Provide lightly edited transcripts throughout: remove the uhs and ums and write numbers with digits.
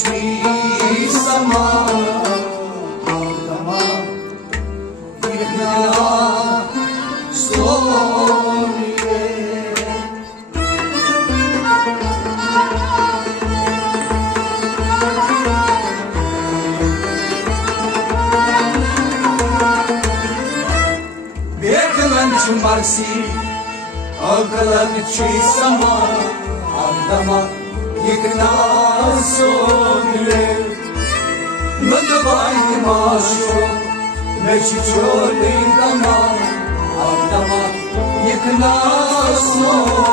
čiji sama Aldama Igna Slovije Bjeglan čumarsi Alkalan čiji sama Aldama Igna Slovije Nadavai mašo Neći čoli dama Aldama Igna Slovije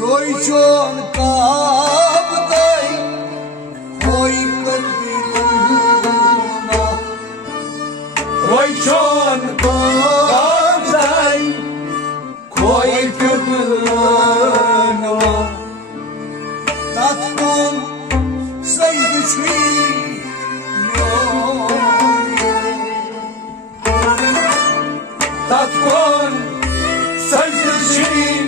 Roijon kabdai koi kadilna Roijon kabdai koi kadilna Tatkon saydıçvi Tatkon saydıçvi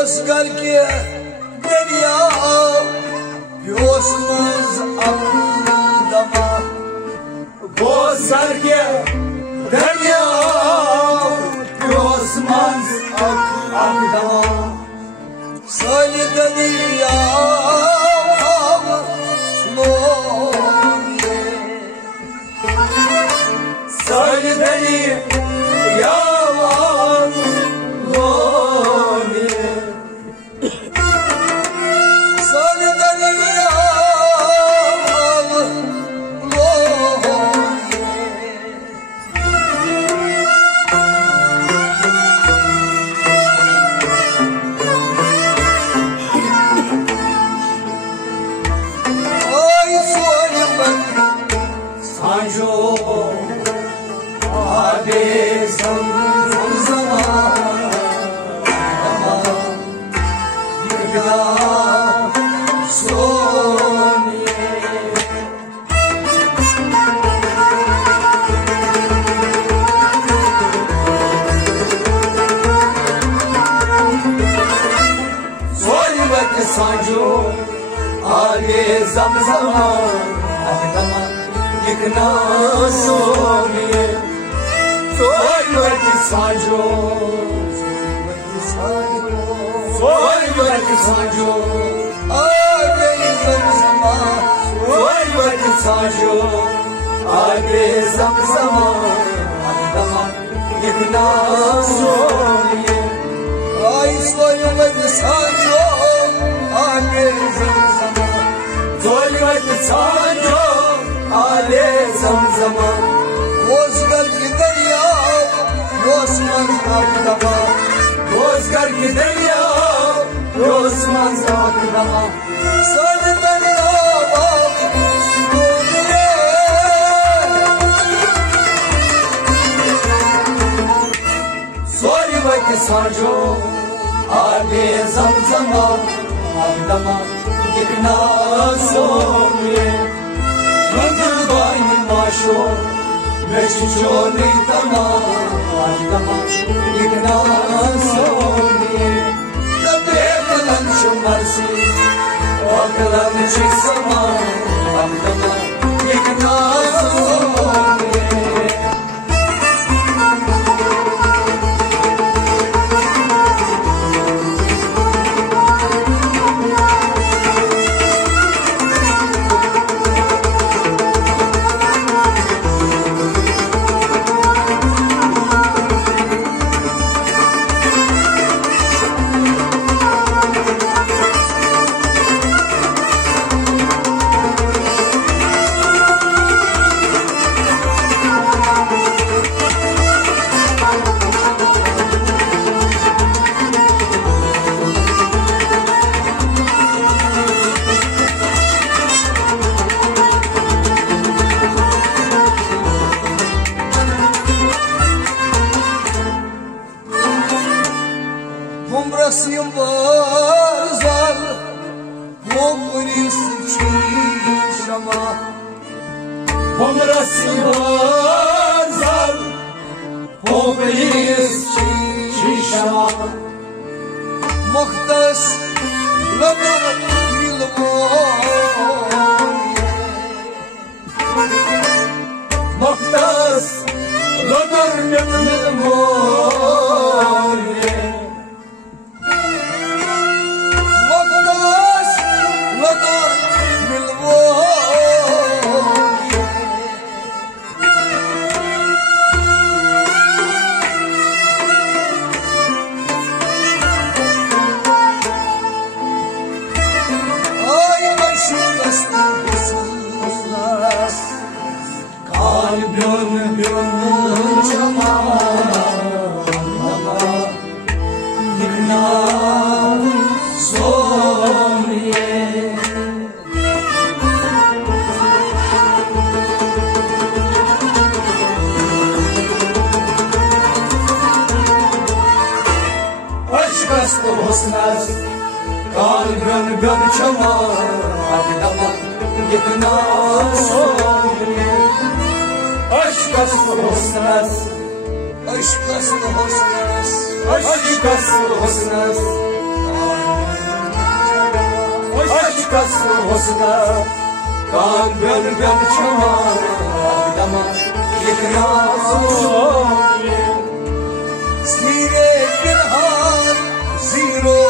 Oscar के दरिया प्योस मंज अकदमा Oscar के दरिया प्योस मंज अकदमा साली दरिया साली दरिया साजो आगे ज़मज़मा अकदमा लिखना सोनिए सोयवत साजो सोयवत साजो आगे ज़मज़मा सोयवत साजो आगे ज़मज़मा अकदमा लिखना सोनिए आई सोयवत साजो आले ज़मज़मा सोयवत साजो आले ज़मज़मा Oscar के दरिया प्योस मंज अकदमा Oscar के दरिया प्योस मंज अकदमा साली दरिया सोयवत साजो आले ज़मज़मा अकदमा लिखना सोनिए मंगलवाई माशो बेशो नहीं तमा अकदमा लिखना सोनिए तबे कलम शुमरसी कलम चिसमा अकदमा लिखना सोनिए Umrasıyım var zar Umris çişama Umrasıyım var zar Umris çişama Muhtas Ladır Muhtas Ladır kas hosna kan ben chama dama yekna soye sire pinhan zero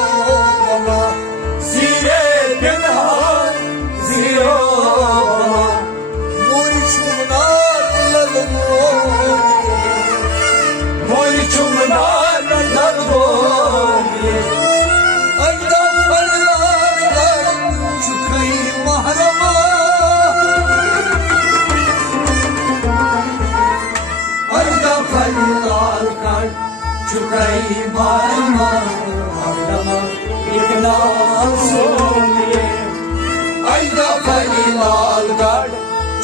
mama sire pinhan zero mama moy chumna lalmo moy chumna lalmo Chukai marma abdama ikna soye aida fali lal gad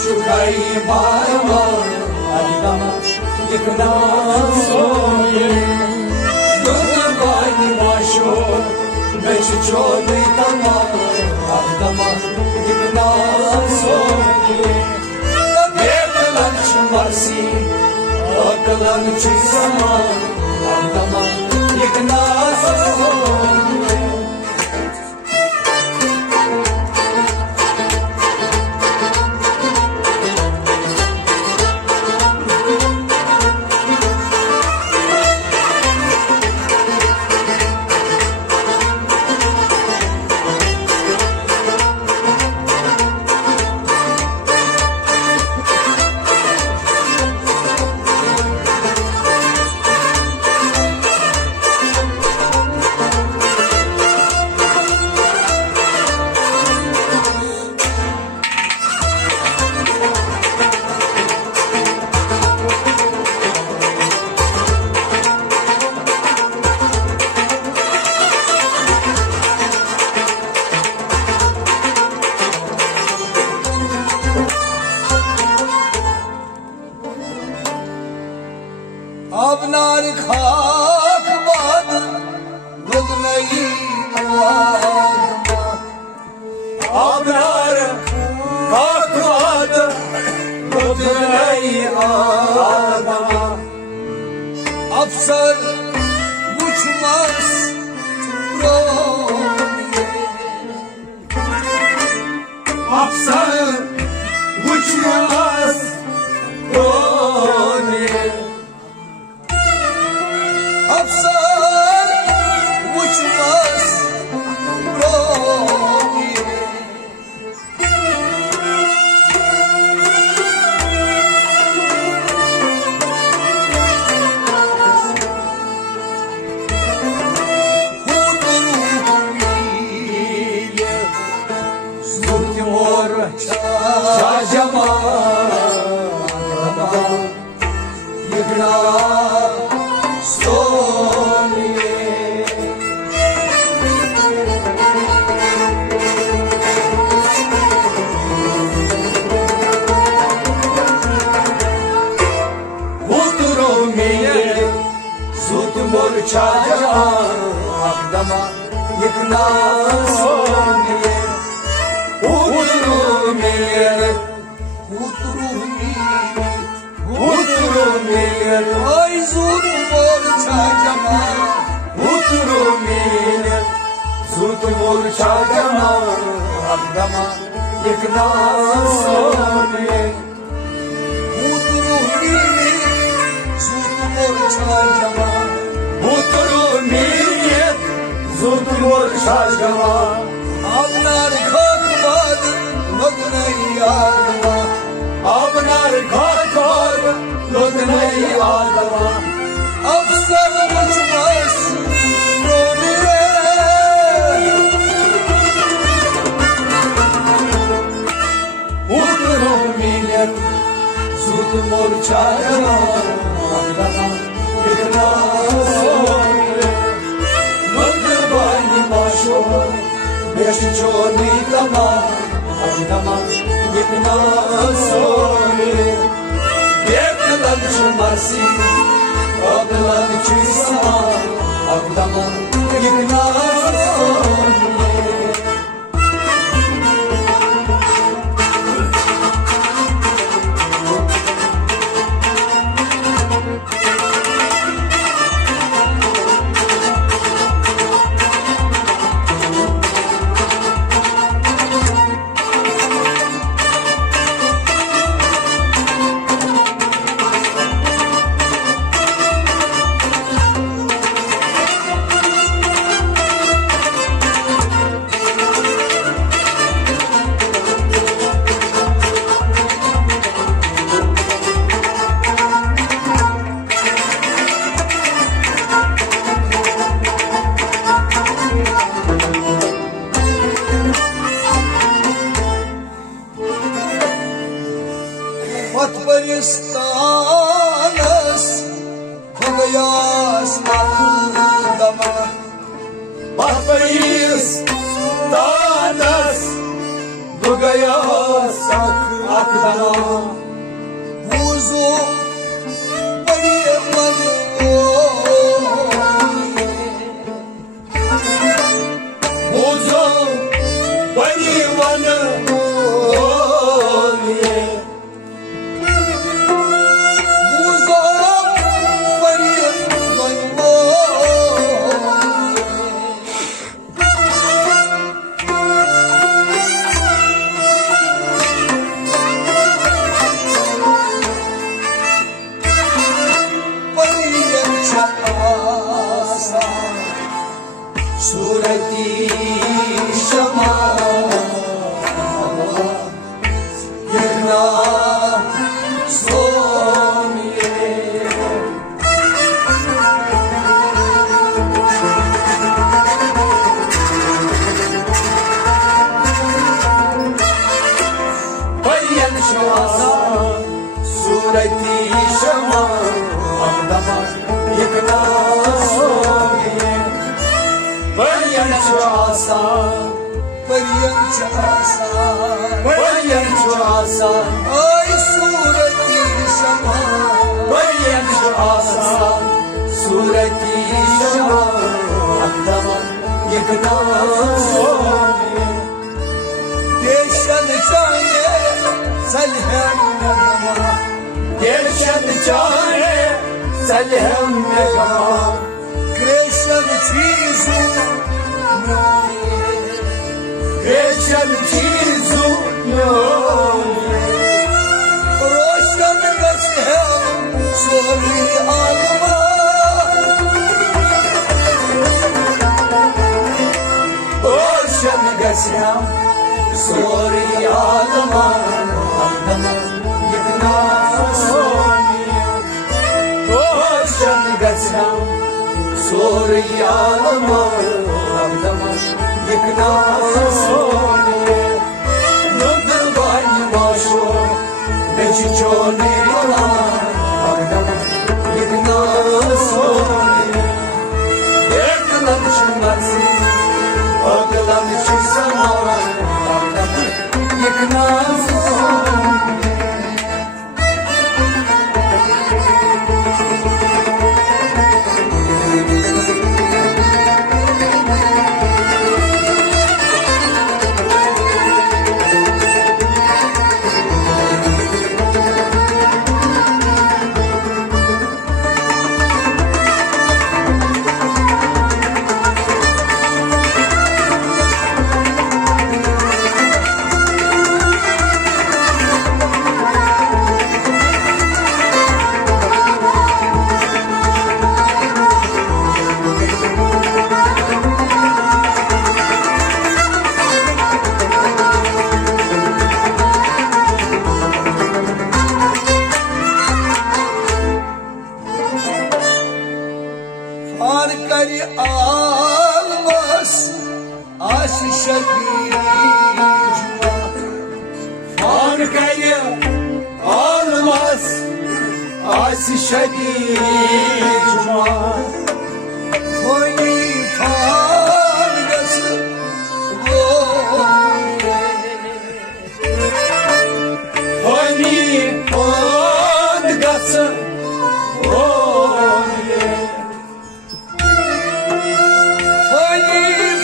chukai marma abdama ikna soye durban washo bech chodi tama abdama ikna soye beklan chmarsi aklan chisama Abdama yekna soye Abnar khak bad lug nahi aadma Abnar khak bad lug nahi aadma Afsar muchmas Afsar muchmas Afsar which was wrong Zultimor Shajama Yekna Chajama Abdama yekna soye Utru mir Ay zut mor chajama Utru mir Zut mor chajama Abdama yekna soye Utru mir Zut mor chajama Niyet zulmur şaşkama Abnar khakbad lodnai adama Abnar khakbad lodnai adama Afsar muchmas roniye Utru millet zulmur şaşkama Abdama yekna Beşçoni tama, Abdama yekna soye Beklan çmarsi, aklan çisama Abdama yekna soye akdama buzu bayılmadı buzu bayılmadı surati shama yerna somiye bayan shasa surati shama akdama yerna somiye Bayan çuasa, bayan çuasa, ay surati şama bayan çuasa, surati şama, akdama yıkna soğuyor. Deşen cane selhem negama Gelşen cane, selhem negama, Kreşen çizu gelşen çizu Roşen gaçhem soli alma Oşan gasyam, sori alma, akdama yıkna soğuyor. Oşan gasyam, sori alma, akdama yıkna soğuyor. Nöbür banyo maşo, neçi çoni alma, akdama yıkna soğuyor. Yakılan çınlarsın, akılan çizsana, akdama yıkna soğuyor. Farkları almaz aşişe bir cuma Farkayı almaz asişedi cuma Foni fargası Hani odgası Foni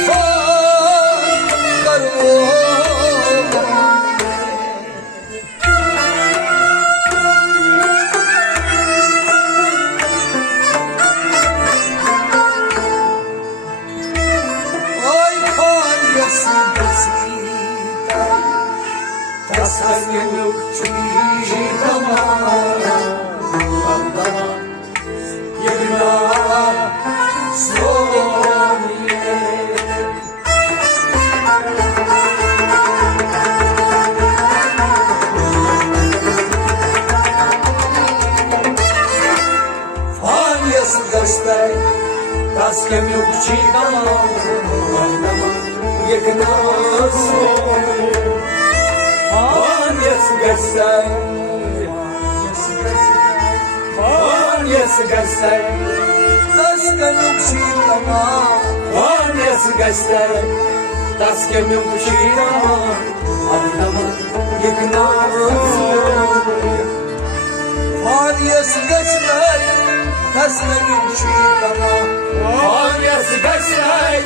fargası Ay fargası basita Tasarlık çiğdama Akdama yıkna soğuyor. Fanyası göster, taskem yok çiğdama, akdama yıkna soğuyor. Fanyası göster, fanyası göster, taskem yok çiğdama fanyası göster, Таскемем кучина, Абдама, Ягнат. Фаньяс гастай, таскемем кучина. Фаньяс гастай,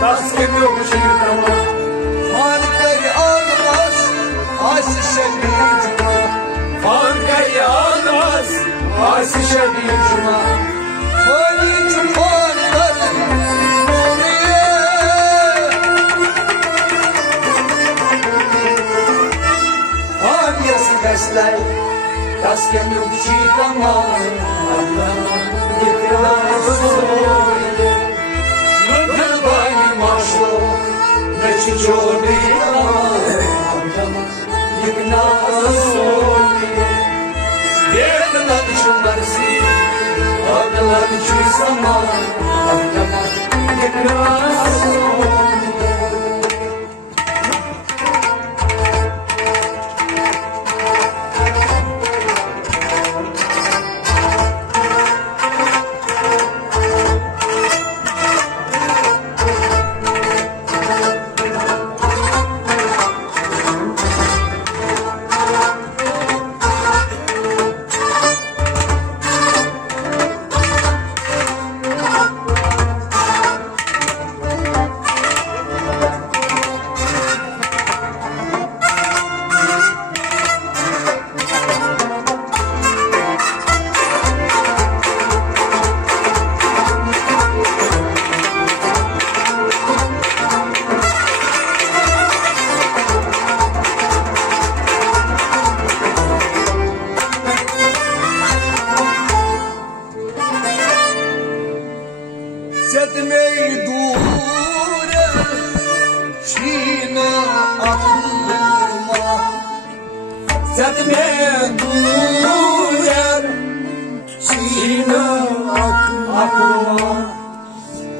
таскемем кучина. Фанкай алмаз, асишен биржма. Фанкай алмаз, асишен биржма. Фанич фандар, Фаньяс гастай, таскемем кучина. Абдама, Ягнат. Черный Абдама, Ягнат. Бедна чумарси, Абдала чуй сама, Абдама, Ягнат.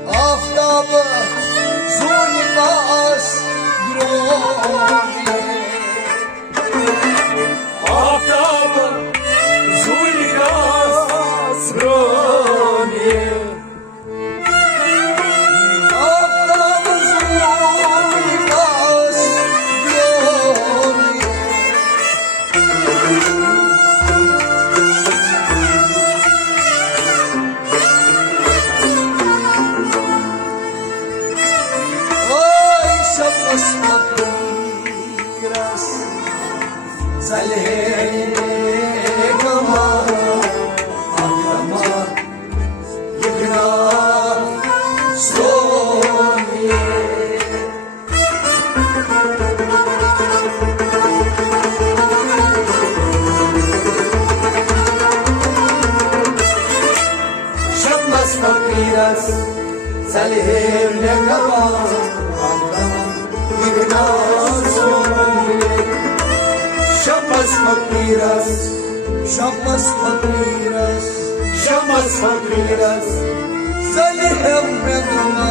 Aftabı zulmas groye. Aftabı zulmas groye. Aftabı zulmas groye. Şapmas fakiras, Şamas fakiras, Salih Megama,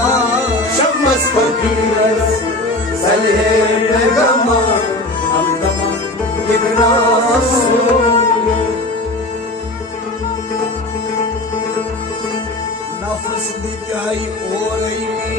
Şamas fakiras, Salih Megama, Abdama, Ягнат. Nafs bidai orayni.